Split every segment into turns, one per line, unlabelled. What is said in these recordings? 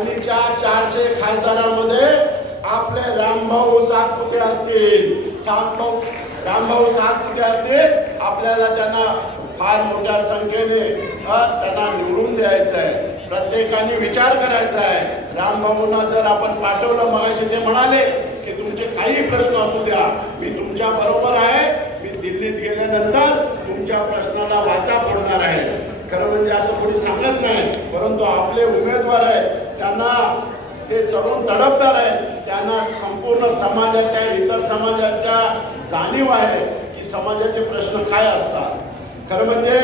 सांगलीच्या चारशे खासदारांमध्ये आपले रामभाऊ सातपुते असतील सातभाऊ रामभाऊ सातपुते असतील आपल्याला त्यांना फार मोठ्या संख्येने त्यांना निवडून द्यायचं आहे प्रत्येकाने विचार करायचा आहे रामभाऊंना जर आपण पाठवलं मगाशी ते म्हणाले की तुमचे काही प्रश्न असू द्या मी तुमच्या बरोबर आहे मी दिल्लीत गेल्यानंतर तुमच्या प्रश्नाला वाचा पडणार आहे खरं म्हणजे असं कोणी सांगत नाही परंतु आपले उमेदवार आहे त्यांना हे तरुण तडफदार आहेत त्यांना संपूर्ण समाजाच्या इतर समाजाच्या जाणीव आहे की समाजाचे प्रश्न काय असतात खरं म्हणजे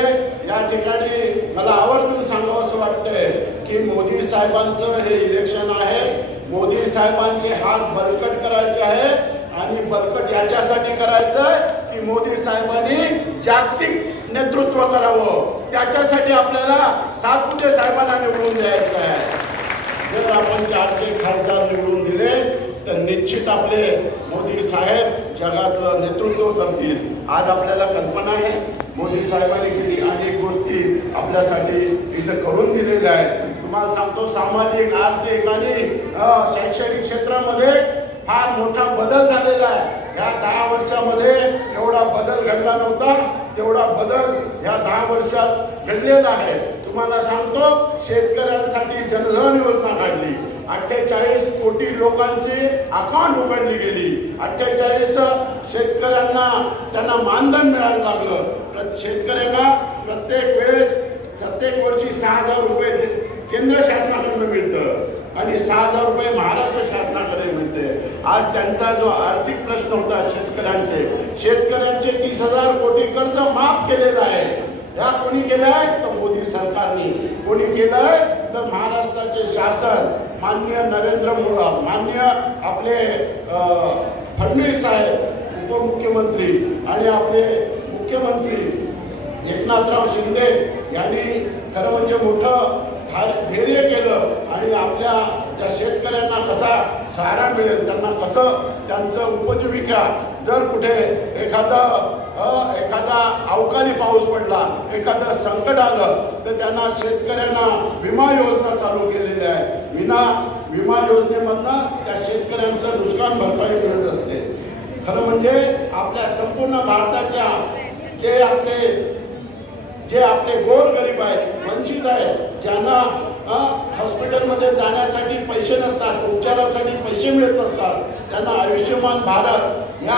या ठिकाणी मला आवर्जून सांगावं असं वाटतंय की मोदी साहेबांचं हे इलेक्शन आहे मोदी साहेबांचे हात बळकट करायचे आहे आणि बळकट याच्यासाठी करायचं की मोदी साहेबांनी जागतिक नेतृत्व करावं त्याच्यासाठी आपल्याला सातपुते साहेबांना निवडून द्यायचं आहे जर आपण चारशे खासदार निवडून दिले तर निश्चित आपले मोदी साहेब जगातलं नेतृत्व करतील आज आपल्याला कल्पना आहे मोदी साहेबांनी किती अनेक गोष्टी आपल्यासाठी इथं करून दिलेल्या आहेत तुम्हाला सांगतो सामाजिक आर्थिक आणि शैक्षणिक क्षेत्रामध्ये फार मोठा बदल झालेला आहे या दहा वर्षामध्ये एवढा बदल घडला नव्हता तेवढा बदल या दहा वर्षात घडलेला आहे तुम्हाला सांगतो शेतकऱ्यांसाठी जनधन योजना काढली अठ्ठेचाळीस कोटी लोकांचे अकाउंट उघडली गेली अठ्ठेचाळीस शेतकऱ्यांना त्यांना मानधन मिळायला लागलं शेतकऱ्यांना प्रत्येक वेळेस प्रत्येक वर्षी सहा हजार रुपये केंद्र शासनाकडून मिळतं आणि सहा हजार रुपये महाराष्ट्र शासनाकडे मिळते आज त्यांचा जो आर्थिक प्रश्न होता शेतकऱ्यांचे शेतकऱ्यांचे तीस हजार कोटी कर्ज माफ केलेलं आहे या कोणी केलंय तर मोदी सरकारने कोणी केलंय तर महाराष्ट्राचे शासन मान्य नरेंद्र मोदी मान्य आपले फडणवीस साहेब उपमुख्यमंत्री आणि आपले मुख्यमंत्री एकनाथराव शिंदे यांनी खरं म्हणजे मोठं धार धैर्य केलं आणि आपल्या ज्या शेतकऱ्यांना कसा सहारा मिळेल त्यांना कसं त्यांचं उपजीविका जर कुठे एखादं एखादा अवकाळी पाऊस पडला एखादं संकट आलं तर त्यांना शेतकऱ्यांना विमा योजना चालू केलेल्या आहे विना विमा योजनेमधनं त्या शेतकऱ्यांचं नुकसान भरपाई मिळत असते खरं म्हणजे आपल्या संपूर्ण भारताच्या जे आपले जे आपले गोरगरीब आहेत वंचित आहेत ज्यांना हॉस्पिटलमध्ये जाण्यासाठी पैसे नसतात उपचारासाठी पैसे मिळत नसतात त्यांना आयुष्यमान भारत या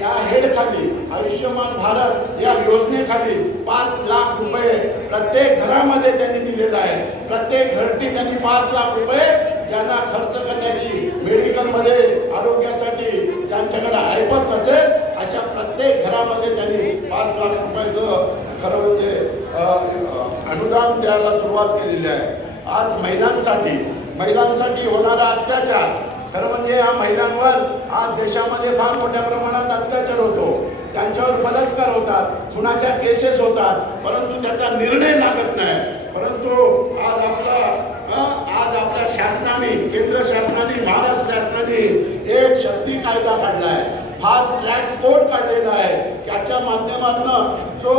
या हेडखाली आयुष्यमान भारत या योजनेखाली पाच लाख रुपये प्रत्येक घरामध्ये त्यांनी दिलेला आहे प्रत्येक घरटी त्यांनी पाच लाख रुपये ज्यांना खर्च करण्याची मेडिकलमध्ये आरोग्यासाठी ज्यांच्याकडे ऐपत नसेल अशा प्रत्येक घरामध्ये त्यांनी पाच लाख रुपयाचं खरं म्हणजे अनुदान द्यायला सुरुवात केलेली आहे आज महिलांसाठी महिलांसाठी होणारा अत्याचार खरं म्हणजे या महिलांवर आज देशामध्ये फार मोठ्या प्रमाणात अत्याचार होतो त्यांच्यावर बलात्कार होतात सुनाच्या केसेस होतात परंतु त्याचा निर्णय लागत नाही परंतु आज आपला आज आपल्या शासनाने केंद्र शासनाने महाराष्ट्र शासनाने एक शक्ती कायदा काढला आहे फास्ट ट्रॅक कोर्ट काढलेला आहे त्याच्या माध्यमातून जो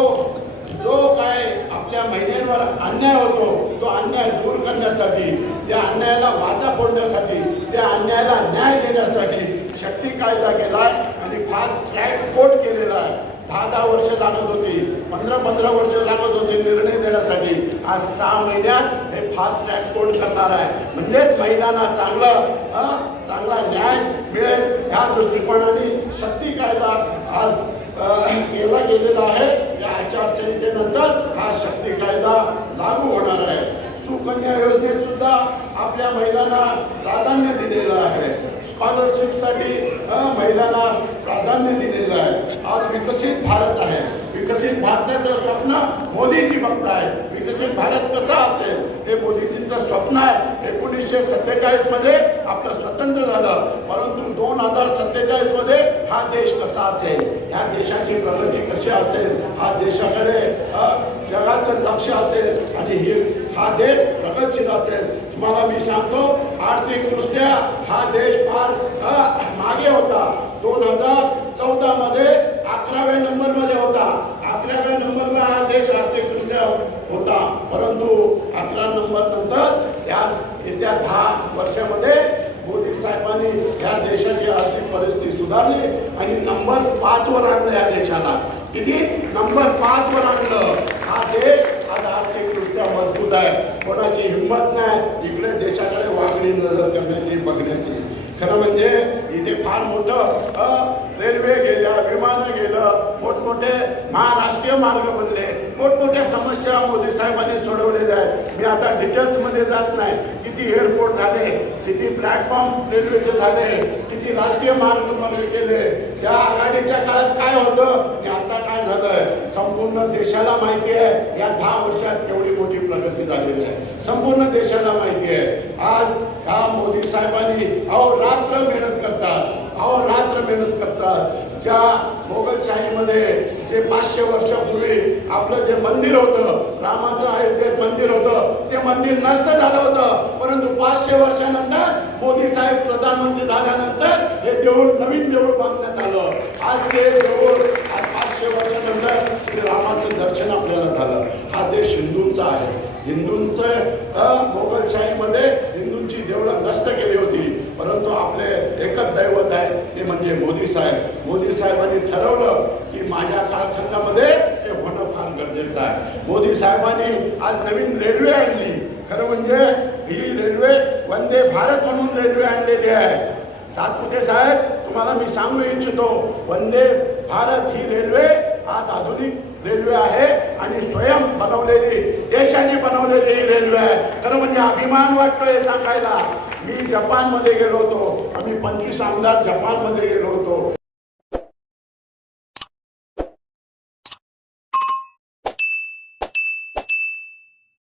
जो काय आपल्या महिला जनतेवर अन्याय होतो तो अन्याय दूर करण्यासाठी त्या अन्यायाला वाचा फोडण्यासाठी त्या अन्यायाला न्याय देण्यासाठी शक्ती कायदा केला आणि फास्ट ट्रॅक कोर्ट केलेला आहे दहा दहा वर्ष लागत होती पंधरा पंधरा वर्ष लागत होती निर्णय देण्यासाठी आज सहा महिन्यात हे फास्ट ट्रॅक कोर्ट करणार आहे म्हणजेच महिलांना चांगलं चांगला न्याय मिळेल ह्या दृष्टिकोनाने शक्ती कायदा आज केला गेलेला आहे आचारसंहितेनंतर हा शक्ती कायदा लागू होणार आहे सुकन्या योजनेत सुद्धा आपल्या महिलांना प्राधान्य दिलेलं आहे साठी महिलांना प्राधान्य दिलेलं आहे आज विकसित भारत आहे विकसित भारताचं स्वप्न मोदीजी आहे विकसित भारत कसा असेल हे मोदीजींचं स्वप्न आहे एकोणीसशे मध्ये आपलं स्वतंत्र झालं परंतु सत्तेचाळीस मध्ये हा देश कसा असेल ह्या देशाची प्रगती कशी असेल हा देशाकडे जगाचं लक्ष असेल आणि हे हा देश प्रगतशील असेल तुम्हाला मी सांगतो आर्थिकदृष्ट्या हा देश फार मागे होता दोन हजार चौदा मध्ये अकराव्या नंबर मध्ये होता अकराव्या नंबरला हा देश आर्थिकदृष्ट्या होता परंतु सुधारले आणि नंबर वर आणलं या देशाला किती नंबर वर आणलं हा देश आज आर्थिकदृष्ट्या मजबूत आहे कोणाची हिंमत नाही इकडे देशाकडे वागणी नजर करण्याची बघण्याची खरं म्हणजे इथे फार मोठं रेल्वे गेलं विमानं गेलं मोठमोठे महाराष्ट्रीय मार्ग बनले मोठमोठ्या समस्या मोदी साहेबांनी सोडवलेल्या आहेत मी आता डिटेल्समध्ये जात नाही किती एअरपोर्ट झाले किती प्लॅटफॉर्म रेल्वेचे झाले किती राष्ट्रीय मार्ग गेले केले त्या आघाडीच्या काळात काय होतं आणि आता काय झालं संपूर्ण देशाला माहिती आहे या दहा वर्षात केवढी मोठी प्रगती झालेली आहे संपूर्ण देशाला माहिती आहे आज हा मोदी साहेबांनी अहो रात्र मेहनत करतात अहो रात्र मेहनत करतात ज्या मोगलशाहीमध्ये जे पाचशे वर्षापूर्वी आपलं जे मंदिर होतं रामाचं आहे ते मंदिर होतं ते मंदिर नष्ट झालं होतं परंतु पाचशे वर्षानंतर मोदी साहेब प्रधानमंत्री झाल्यानंतर हे देऊळ नवीन देऊळ बांधण्यात आलं आज ते देऊळ आज पाचशे वर्षानंतर श्रीरामाचं दर्शन आपल्याला झालं हा देश हिंदूंचा आहे हिंदूंचं एकच दैवत आहे ते म्हणजे मोदी साहेब मोदी साहेबांनी ठरवलं की माझ्या कालखंडामध्ये हे होणं फार गरजेचं आहे मोदी साहेबांनी आज नवीन रेल्वे आणली खरं म्हणजे ही रेल्वे वंदे भारत म्हणून रेल्वे आणलेली आहे सातपुते साहेब तुम्हाला मी सांगू इच्छितो वंदे भारत ही रेल्वे आज आधुनिक रेल्वे आहे आणि स्वयं बनवलेली देशाने बनवलेली ही रेल्वे आहे खरं म्हणजे अभिमान वाटतो हे सांगायला मी जपानमध्ये गेलो होतो आम्ही पंचवीस आमदार जपानमध्ये गेलो होतो